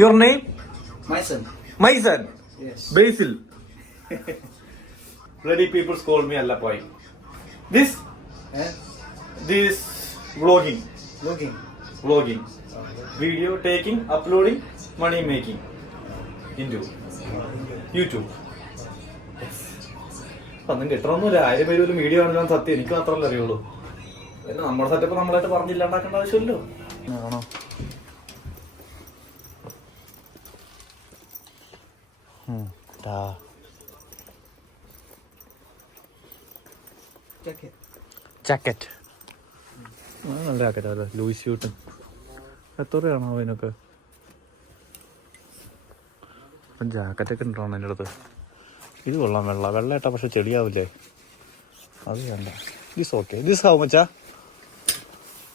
Your name My son. My son Yes. Basil Ready people call me അല്ല This, Eh? This vlogging, vlogging, vlogging, video taking, uploading, money making, into YouTube. ഒന്നും കിട്ടണമെന്നില്ല ആയിരം പേര് ഒരു video കാണുന്ന സത്യം. എനിക്ക് മാത്രമല്ല അറിയുള്ളൂ. പിന്നെ നമ്മുടെ സെറ്റപ്പ് നമ്മളായിട്ട് പറഞ്ഞില്ലാണ്ടാക്കേണ്ട ആവശ്യമില്ലല്ലോ. ആണോ? Jacket. ജാക്കറ്റ് നല്ല ജാക്കറ്റ് അല്ലേ ലൂയിസ് ഷൂട്ടും എത്ര രൂപയാണോ അതിനൊക്കെ ജാക്കറ്റൊക്കെ ഉണ്ടോ എന്റെ അടുത്ത്? ഇത് കൊള്ളാം വെള്ള വെള്ള ഇട്ടാ പക്ഷെ ചെളിയാവില്ലേ? അത് വേണ്ട. ദിസ് ഓക്കെ ദിസ് ഹൗ മച്ചാ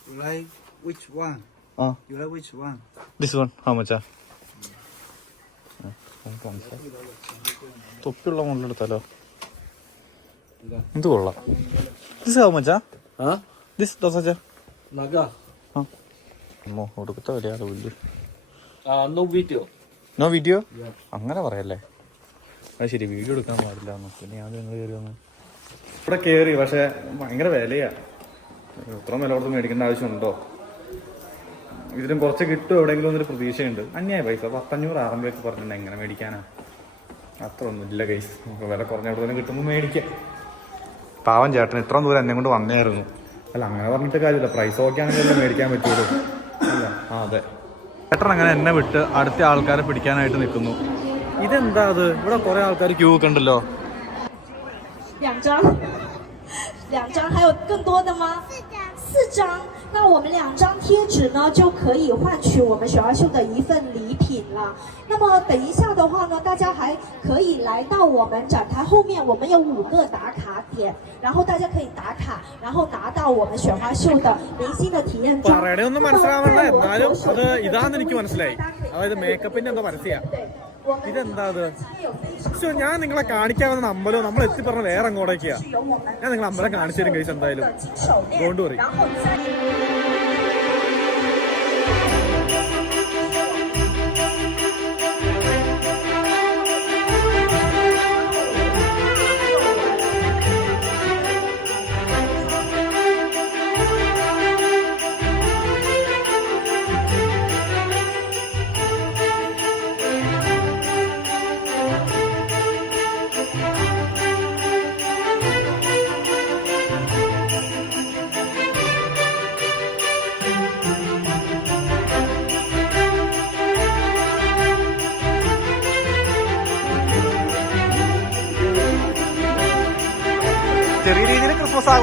You like which one? ആ. You like which one? This one how മച്ചാ തൊപ്പിയുള്ള മുകളിലെടുത്താലോ ഇത് കൊള്ളാം. ദിസ് ഹൗ മച്ചാ Huh? ദിസ് ദോസച്ചാ Naga. അമ്മോ ഒടുക്കത്തെ വിലയാണ് വലിയ no video. നോ വീഡിയോ അങ്ങനെ പറയല്ലേ? അത് ശരി വീഡിയോ എടുക്കാൻ പാടില്ല എന്ന് പിന്നെ ഞാൻ നിങ്ങൾ കയറി വന്നു? ഇവിടെ കയറി പക്ഷെ ഭയങ്കര വിലയാ. ഇത്ര വില കൊടുത്ത് മേടിക്കേണ്ട ആവശ്യമുണ്ടോ? ഇതിലും കുറച്ച് കിട്ടും എവിടെയെങ്കിലും എന്നൊരു പ്രതീക്ഷയുണ്ട്. അന്യായ പൈസ. പത്തഞ്ഞൂറ് ആറമ്പയൊക്കെ പറഞ്ഞിട്ടുണ്ട് എങ്ങനെ മേടിക്കാനാ? അത്ര ഒന്നും ഇല്ല കൈസ് നമുക്ക് വില കുറഞ്ഞ എവിടെ തന്നെ കിട്ടുമ്പോൾ മേടിക്കാം. പാവം ചേട്ടൻ ഇത്ര ദൂരം എന്നെ കൊണ്ട് വന്നേയിരുന്നു അല്ല അങ്ങനെ പറഞ്ഞിട്ട് കാര്യമില്ല. പ്രൈസ് ഓക്കെ ആണെങ്കിൽ മേടിക്കാൻ പറ്റുള്ളൂ. ആ അതെ. ചേട്ടൻ അങ്ങനെ എന്നെ വിട്ട് അടുത്ത ആൾക്കാരെ പിടിക്കാനായിട്ട് നിൽക്കുന്നു. ഇതെന്താ അത്? ഇവിടെ കുറെ ആൾക്കാർ ക്യൂ ഒക്കെ ഉണ്ടല്ലോ. 那我们两张贴纸呢，就可以换取我们雪花秀的一份礼品了。那么等一下的话呢，大家还可以来到我们展台后面，我们有五个打卡点，然后大家可以打卡，然后拿到我们雪花秀的明星的体验装。那么在我左手边这个，大家可以。ഇതെന്താ അത് പക്ഷെ ഞാൻ നിങ്ങളെ കാണിക്കാൻ വന്ന അമ്പലോ നമ്മൾ എത്തിപ്പറഞ്ഞ വേറെ അങ്ങോട്ടേക്കാ. ഞാൻ നിങ്ങളെ അമ്പലം കാണിച്ചു തരും കഴിച്ചെന്തായാലും കൊണ്ടുപോയി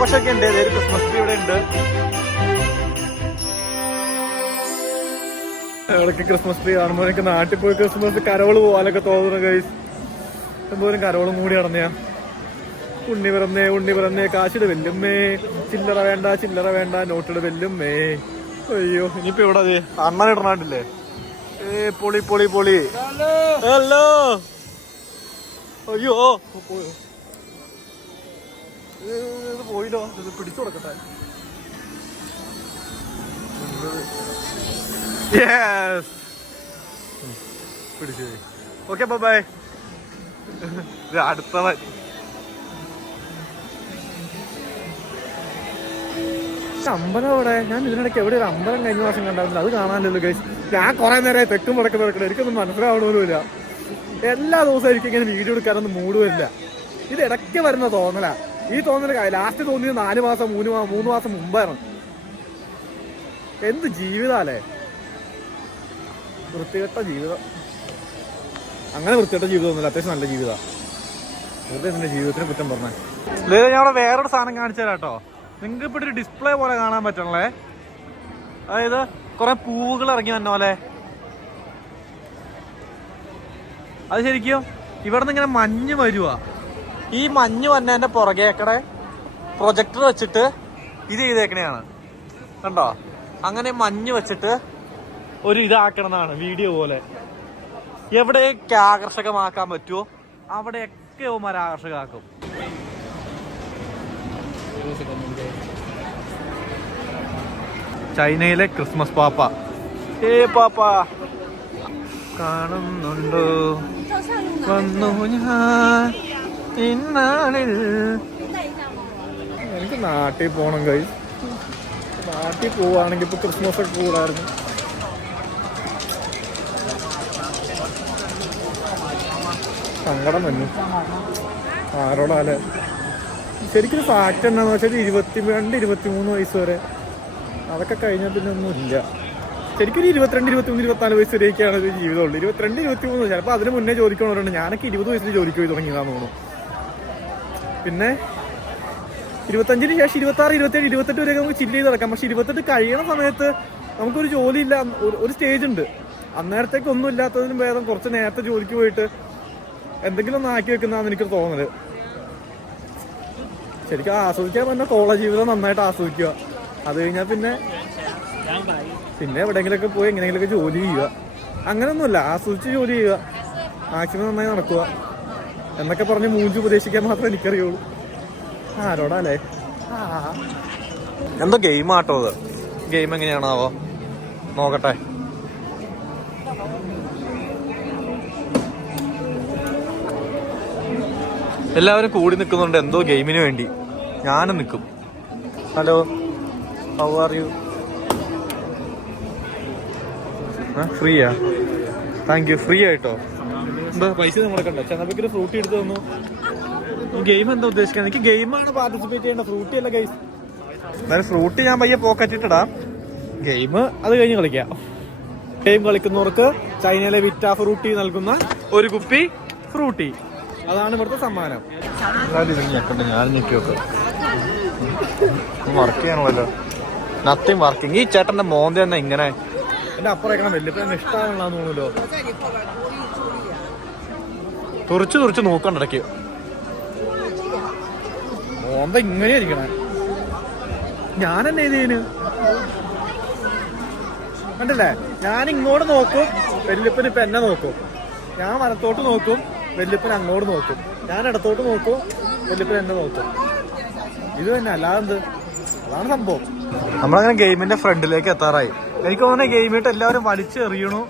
ആഘോഷമൊക്കെ ഉണ്ട്. ഒരു ക്രിസ്മസ് ട്രീ ഇവിടെ ഉണ്ട്. അവിടെ ക്രിസ്മസ് ട്രീ കാണുമ്പോൾ എനിക്ക് നാട്ടിൽ പോയി ക്രിസ്മസ് കരോൾ പോകാനൊക്കെ തോന്നുന്നു ഗൈസ് എന്തോരം കരോൾ മൂടി നടന്നയാ. ഉണ്ണി പിറന്നേ ഉണ്ണി പിറന്നേ കാശിട് വെല്ലുമ്മേ. ചില്ലറ വേണ്ട ചില്ലറ വേണ്ട നോട്ടിട് വെല്ലുമ്മേ. അയ്യോ ഇനിയിപ്പോ ഇവിടെ അതെ? അണ്ണൻ ഇടണാട്ടില്ലേ ഏ പൊളി പൊളി പൊളി. ഹലോ. അയ്യോ. പോയോ ഏ, ഇത് പിടിച്ചു കൊടുക്കട്ടെ. പിടിച്ചു ഓക്കെ ബൈ അടുത്തവൻ. അമ്പലം അവിടെ. ഞാൻ ഇതിനിടയ്ക്ക് എവിടെ ഒരു അമ്പലം കഴിഞ്ഞ മാസം കണ്ടായിരുന്നു അത് കാണാനല്ലോ ഗൈസ് ഞാൻ കുറെ നേരം തെക്കും മുടക്കം നടക്കണം എനിക്കൊന്നും മനസ്സിലാവണമില്ല എല്ലാ ദിവസവും എനിക്ക് ഇങ്ങനെ വീഡിയോ എടുക്കാനൊന്നും മൂഡ് വരില്ല. ഇത് ഇടയ്ക്ക് വരുന്ന തോന്നലാ. ഈ തോന്നൽ ലാസ്റ്റ് തോന്നിയത് നാല് മാസം മൂന്ന് മാസം മൂന്ന് മാസം മുമ്പായിരുന്നു. എന്ത് ജീവിതാലേ വൃത്തികെട്ട ജീവിതം. അങ്ങനെ വൃത്തികെട്ട ജീവിതമൊന്നുമില്ല അത്യാവശ്യം നല്ല ജീവിതാ. വെറുതെ നിന്റെ ജീവിതത്തിനെ കുറ്റം പറഞ്ഞേ? ഞാൻ അവിടെ വേറൊരു സാധനം കാണിച്ചു കേട്ടോ നിങ്ങൾക്ക് ഇപ്പൊ ഒരു ഡിസ്പ്ലേ പോലെ കാണാൻ പറ്റണല്ലേ? അതായത് കുറെ പൂവുകൾ ഇറങ്ങി വന്ന പോലെ. അത് ശരിക്കും ഇവിടെ നിന്ന് ഇങ്ങനെ മഞ്ഞ് വരുവാ. ഈ മഞ്ഞ് വന്നതിന്റെ പുറകേക്കടെ പ്രൊജക്ടർ വെച്ചിട്ട് ഇത് ചെയ്തേക്കണെയാണ്. കണ്ടോ? അങ്ങനെ മഞ്ഞ് വെച്ചിട്ട് ഒരു ഇതാക്കണമെന്നാണ് വീഡിയോ പോലെ. എവിടെയൊക്കെ ആകർഷകമാക്കാൻ പറ്റുമോ അവിടെയൊക്കെ ഓമാർ ആകർഷകമാക്കും. ചൈനയിലെ ക്രിസ്മസ് പാപ്പ. ഏ പാപ്പ. കാണുന്നുണ്ടോ? വന്നു ഞാൻ. ഇന്നാളിൽ. എനിക്ക് നാട്ടിൽ പോകണം കൈ. നാട്ടിൽ പോവാണെങ്കിൽ ഇപ്പൊ ക്രിസ്മസ് ഒക്കെ കൂടായിരുന്നു. സങ്കടം തന്നെ. ആരോടാലേ ശരിക്കും ഫാക്റ്റ് എന്താണെന്ന് വെച്ചാൽ ഇരുപത്തി രണ്ട് ഇരുപത്തി മൂന്ന് വയസ്സ് വരെ. അതൊക്കെ കഴിഞ്ഞാൽ പിന്നെ ഒന്നുമില്ല ശരിക്കും ഒരു ഇരുപത്തിരണ്ട് ഇരുപത്തിമൂന്ന് ഇരുപത്തിനാല് വയസ്സ് വരെയൊക്കെയാണ് ഒരു ജീവിതമുള്ളൂ ഇരുപത്തിരണ്ട് ഇരുപത്തിമൂന്ന് ചിലപ്പോൾ അതിന് മുന്നേ ചോദിക്കണവരുണ്ട്. ഞാനൊക്കെ ഇരുപത് വയസ്സിൽ ജോലിക്ക് പോയി തുടങ്ങിയതാണെന്ന് തോന്നുന്നു. പിന്നെ ഇരുപത്തഞ്ചിന് ശേഷം ഇരുപത്തി ആറ് ഇരുപത്തേഴ് ഇരുപത്തെട്ട് വരെയൊക്കെ നമുക്ക് ചില്ല് ചെയ്ത് നടക്കാം. പക്ഷെ ഇരുപത്തെട്ട് കഴിയണ സമയത്ത് നമുക്കൊരു ജോലിയില്ല ഒരു- സ്റ്റേജ് ഉണ്ട്. അന്നേരത്തേക്ക് ഒന്നും ഇല്ലാത്തതിനും ഭേദം കുറച്ച് നേരത്തെ ജോലിക്ക് പോയിട്ട് എന്തെങ്കിലും ഒന്ന് ആക്കി വെക്കുന്നതാണ് എനിക്ക് തോന്നുന്നത് ശരിക്കും ആസ്വദിക്കാൻ പറഞ്ഞ കോളേജ് ജീവിതം നന്നായിട്ട് ആസ്വദിക്കുക. അത് കഴിഞ്ഞാൽ പിന്നെ പിന്നെ എവിടെയെങ്കിലുമൊക്കെ പോയി എങ്ങനെയെങ്കിലുമൊക്കെ ജോലി ചെയ്യുക. അങ്ങനെയൊന്നുമില്ല ആസ്വദിച്ച് ജോലി ചെയ്യുക. മാക്സിമം നന്നായി നടക്കുക. എന്നൊക്കെ പറഞ്ഞ് മൂഞ്ച് ഉപദേശിക്കാൻ മാത്രമേ എനിക്കറിയുള്ളൂ. ആരോടാല്ലേ? എന്തോ ഗെയിം ആട്ടോ ഇത് ഗെയിം എങ്ങനെയാണാവോ? നോക്കട്ടെ. എല്ലാവരും കൂടി നിൽക്കുന്നുണ്ട് എന്തോ ഗെയിമിന് വേണ്ടി. ഞാനും നിൽക്കും. ഹലോ ഹൗ ആർ യു ഫ്രീയാ താങ്ക് യു ഫ്രീ ആയിട്ടോ? എന്താ പൈസ നമ്മളെ ചെന്നപ്പോ ഫ്രൂട്ടി എടുത്ത് തന്നു. ഗെയിം എന്താ ഉദ്ദേശിക്കുന്നത്? എനിക്ക് ഗെയിമാണ് പാർട്ടിസിപ്പേറ്റ് ചെയ്യേണ്ട ഫ്രൂട്ടി അല്ല ഗൈസ് എന്നാലും ഫ്രൂട്ടി ഞാൻ പയ്യെ പോക്കറ്റിട്ടിടാം ഗെയിം അത് കഴിഞ്ഞ് കളിക്കാം. ഗെയിം കളിക്കുന്നവർക്ക് ചൈനയിലെ വിറ്റ ഫ്രൂട്ടി നൽകുന്ന ഒരു കുപ്പി ഫ്രൂട്ടി. അതാണ് ഇവിടുത്തെ സമ്മാനം. ഞാൻ ഞെക്കി വെക്കാം. വർക്ക് ചെയ്യണമല്ലോ നത്തിങ് വർക്കിംഗ് ഈ ചേട്ടന്റെ മോന്തി തന്നെ ഇങ്ങനെ എന്റെ അപ്പുറം വലിയ ഇഷ്ടമാണല്ലോ തോന്നുന്നല്ലോ തുറച്ചു തുറച്ച് നോക്കണ്ട ഇടയ്ക്ക്. മോന്ത ഇങ്ങനെ ഇരിക്കണേ. ഞാൻ എന്നെ ചെയ്തേന് കണ്ടല്ലേ? ഞാൻ ഇങ്ങോട്ട് നോക്കും വെല്ലുപ്പൻ ഇപ്പൊ എന്നെ നോക്കും. ഞാൻ വലത്തോട്ട് നോക്കും വെല്ലുപ്പൻ അങ്ങോട്ട് നോക്കും. ഞാൻ ഇടത്തോട്ട് നോക്കും വെല്ലുപ്പൻ എന്നെ നോക്കും. ഇത് തന്നെ അല്ലാതെന്ത്? അതാണ് സംഭവം. നമ്മളങ്ങനെ ഗെയിമിന്റെ ഫ്രണ്ടിലേക്ക് എത്താറായി. എനിക്ക് തോന്നുന്നു ഗെയിമിട്ട് എല്ലാവരും വലിച്ചെറിയണു.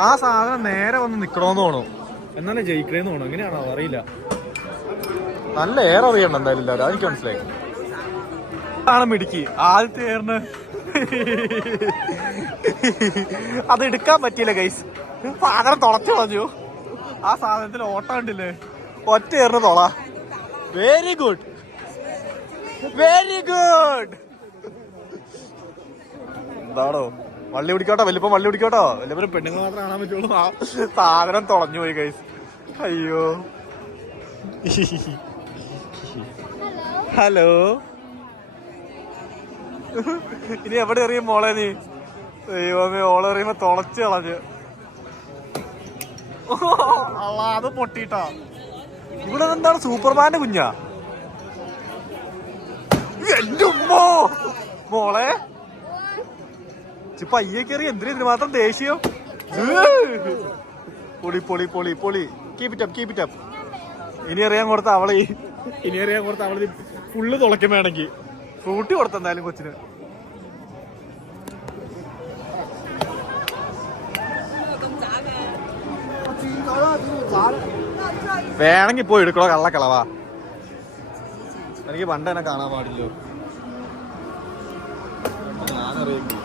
ആ സാധനം നേരെ വന്ന് നിക്കണോന്ന് തോന്നുന്നു. എന്നാലേ ജയിക്കണേന്ന് തോന്നുന്നു. എങ്ങനെയാണോ? അറിയില്ല. നല്ല എയർ അറിയണം എന്തായാലും എല്ലാവരും. അതെനിക്ക് മനസ്സിലായി. ആണ് മിടുക്കി. ആദ്യത്തെ എയറിന് അത് എടുക്കാൻ പറ്റിയില്ല ഗൈസ് സാധനം തുളച്ചു കളഞ്ഞു. ആ സാധനത്തിൽ ഓട്ടം ഉണ്ടില്ലേ ഒറ്റ എയറിന് തുള. വെരി ഗുഡ് വെരി ഗുഡ് എന്താണോ? വള്ളി പിടിക്കോട്ടോ വലിപ്പം വള്ളി പിടിക്കോട്ടോ. വല്ലവരും പെണ്ണുങ്ങൾ മാത്രമേ കാണാൻ പറ്റുള്ളൂ. ആ സാധനം തുളഞ്ഞു പോയി കൈസ് അയ്യോ. ഹലോ. ഇനി എവിടെ എറിയും മോളെ നീ? ദൈവമേ ഓളെ എറിയുമ്പോ തുളച്ച് കളഞ്ഞ്. അള്ളാ, അത് പൊട്ടിട്ടാ ഇവിടെ എന്താണ് സൂപ്പർമാന്റെ കുഞ്ഞാ? എന്റെ ഉമ്മോ. മോളെ ഇപ്പൊ അയ്യെ കയറി എന്തിനാ ഇതിന് മാത്രം ദേഷ്യം? പൊളി പൊളി പൊളി പൊളി. Keep it up keep it up ഇനി അറിയാൻ കൊടുത്ത അവളെ ഇനി അറിയാൻ കൊടുത്ത അവളെ ഫുള്ള് തുളയ്ക്കും വേണമെങ്കിൽ. ഫ്രൂട്ടി കൊടുത്ത എന്തായാലും കൊച്ചിന്. വേണമെങ്കിൽ പോയി എടുക്കണോ? കള്ളക്കളവാ. എനിക്ക് പണ്ട് തന്നെ കാണാൻ പാടില്ലോ ഞാനറിയില്ല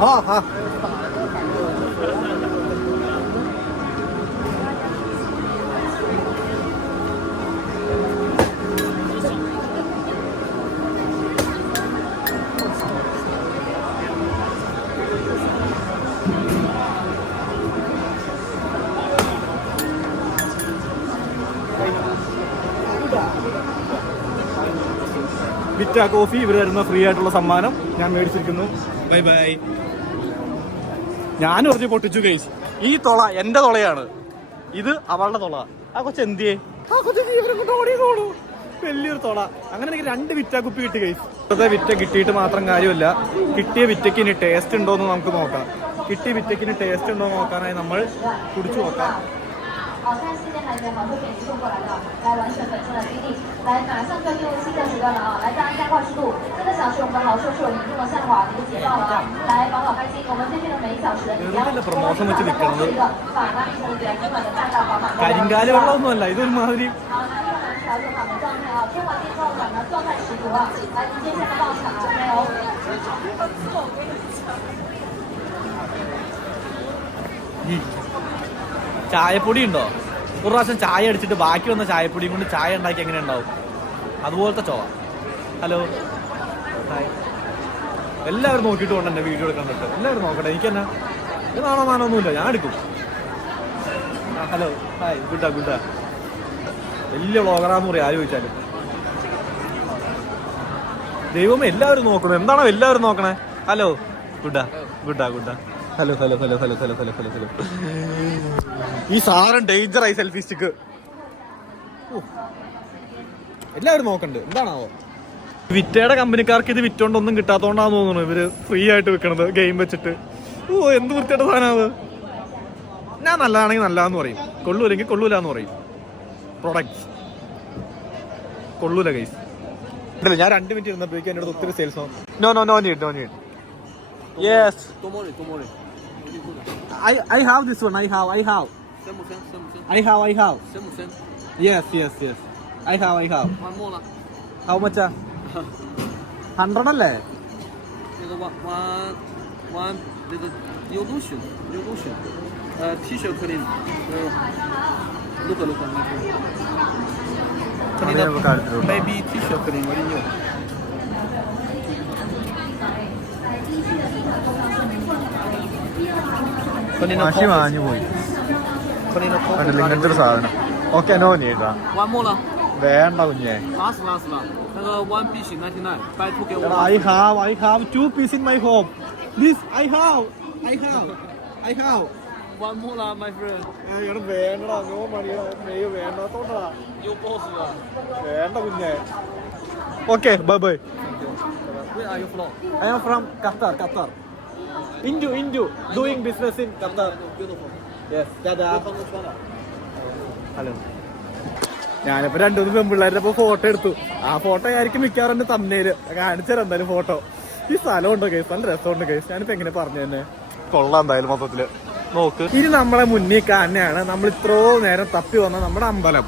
ആ ആ ഇൻസ്റ്റാ കോഫി ഇവർ തരുന്ന ഫ്രീ ആയിട്ടുള്ള സമ്മാനം ഞാൻ മേടിച്ചിരിക്കുന്നു. ബൈ ബൈ ഞാൻ പറഞ്ഞ് പൊട്ടിച്ചു കേസ് ഈ തുള എന്റെ തുളയാണ്. ഇത് അവളുടെ തൊള. ആ കൊച്ചു എന്തിയേ? ആ കൊച്ചു ഓടി വലിയൊരു തുള. അങ്ങനെ എനിക്ക് രണ്ട് വിറ്റ കുപ്പി കിട്ടി കേസ് ഇപ്പോഴത്തെ വിറ്റ കിട്ടിയിട്ട് മാത്രം കാര്യമല്ല. കിട്ടിയ വിറ്റയ്ക്ക് ഇനി ടേസ്റ്റ് ഉണ്ടോ എന്ന് നമുക്ക് നോക്കാം. കിട്ടിയ വിറ്റയ്ക്കിന് ടേസ്റ്റ് ഉണ്ടോ നോക്കാനായി നമ്മൾ കുടിച്ചു നോക്കാം. 来，马上就要进入新的时段了啊！来，大家加快速度，这个小时我们的好硕硕已经有向往已经解放了啊！来，宝岛开心，我们最近的每一小时的体验，我们都是一个法拉利车的根本的大到宝马。കരിങ്കാൽ വെള്ളമൊന്നുമല്ല ഇതൊരുമാതിരി 调整好的状态啊，充完电之后咱们状态十足啊！来，迎接下个到场啊，加油！ചായപ്പൊടി ഒരു പ്രാവശ്യം ചായ അടിച്ചിട്ട് ബാക്കി വന്ന ചായപ്പൊടിയും കൊണ്ട് ചായ ഉണ്ടാക്കി എങ്ങനെ ഉണ്ടാവും? അതുപോലത്തെ ചോവ ഹലോ ഹായ് എല്ലാവരും നോക്കിയിട്ട് കൊണ്ട് എന്റെ വീഡിയോ എടുക്കാൻ പറ്റും. എല്ലാവരും നോക്കട്ടെ. എനിക്ക് തന്നെ ഇത് നാണോ നാണൊന്നുമില്ല ഞാൻ എടുക്കും. ഹലോ ഹായ് ഗുഡാ ഗുഡാ വലിയ വ്ളോഗറാന്ന് പറയും. ആര് ചോദിച്ചാലും. ദൈവമേ എല്ലാവരും നോക്കണം? എന്താണോ എല്ലാവരും നോക്കണേ? ഹലോ ഗുഡാ ഗുഡാ good hello hello hello hello hello hello hello hello. ഈ സാധനം ഡേഞ്ചർ ആയി സെൽഫി സ്റ്റിക്ക് എല്ലാവരും നോക്കണ്ട്. എന്താണാവോ? വിറ്റയുടെ കമ്പനിക്കാർക്ക് ഇത് വിറ്റോണ്ടൊന്നും കിട്ടാത്തോണ്ടാന്ന് തോന്നുന്നു. ഇവർ ഫ്രീ ആയിട്ട് വെക്കണത് ഗെയിം വെച്ചിട്ട്. ഓ എന്ത് വൃത്തിയുടെ സാധനമാവ് ഞാൻ നല്ലതാണെങ്കിൽ നല്ലതെന്ന് പറയും. കൊള്ളൂലെങ്കിൽ കൊള്ളൂല എന്ന് പറയും. പ്രൊഡക്ട്സ് കൊള്ളൂല ഗൈസ് ഇല്ല ഞാൻ രണ്ട് മിനിറ്റ് ഇരുന്നപ്പോഴേക്കും എന്റെ അടുത്ത് ഒത്തിരി sales no no no need no need yes tomorrow tomori. I I have this one. I have. I have. I have. I have. Yes. Yes. Yes. I have. I have. One more. How much? A Hundred അല്ലേ ഇത് one one ഇത് new lotion new lotion uh, t-shirt clean uh, look look look. Maybe t-shirt clean. What do you? വാശി വാങ്ങി പോയി. കണ്ടില്ല ഇങ്ങനത്തെ ഒരു സാധനം. ഓക്കെ നോ നീട്ടാ വേണ്ട കുഞ്ഞേ. I have I have two piece in my home this I have I have I have വേണ്ടടാ നോ മണിയാ മെയ് വേണ്ടാത്തോണ്ടാ. യു പോസ് വേണ്ട കുഞ്ഞേ. Okay bye bye I are you Qatar I. Indu, Indu, doing business in Qatar. Beautiful. Yes, tada. Hello. ഞാനിപ്പോ രണ്ടുമൂന്ന് പെൺപിള്ളേരുടെ ഇപ്പൊ photo എടുത്തു. ആ ഫോട്ടോ ആയിരിക്കും മിക്കവാറും എന്റെ തമ്മേര് കാണിച്ചു എന്തായാലും ഫോട്ടോ ഈ സ്ഥലമുണ്ടോ കേസ് നല്ല രസമുണ്ട് കേസ് ഞാനിപ്പോ എങ്ങനെ പറഞ്ഞു തന്നെ? കൊള്ളാം എന്തായാലും മൊത്തത്തിൽ. നോക്ക്. ഇനി നമ്മളെ മുന്നിൽ കാണുന്നതാണ്. നമ്മൾ ഇത്രോ നേരം തപ്പി വന്ന നമ്മുടെ അമ്പലം.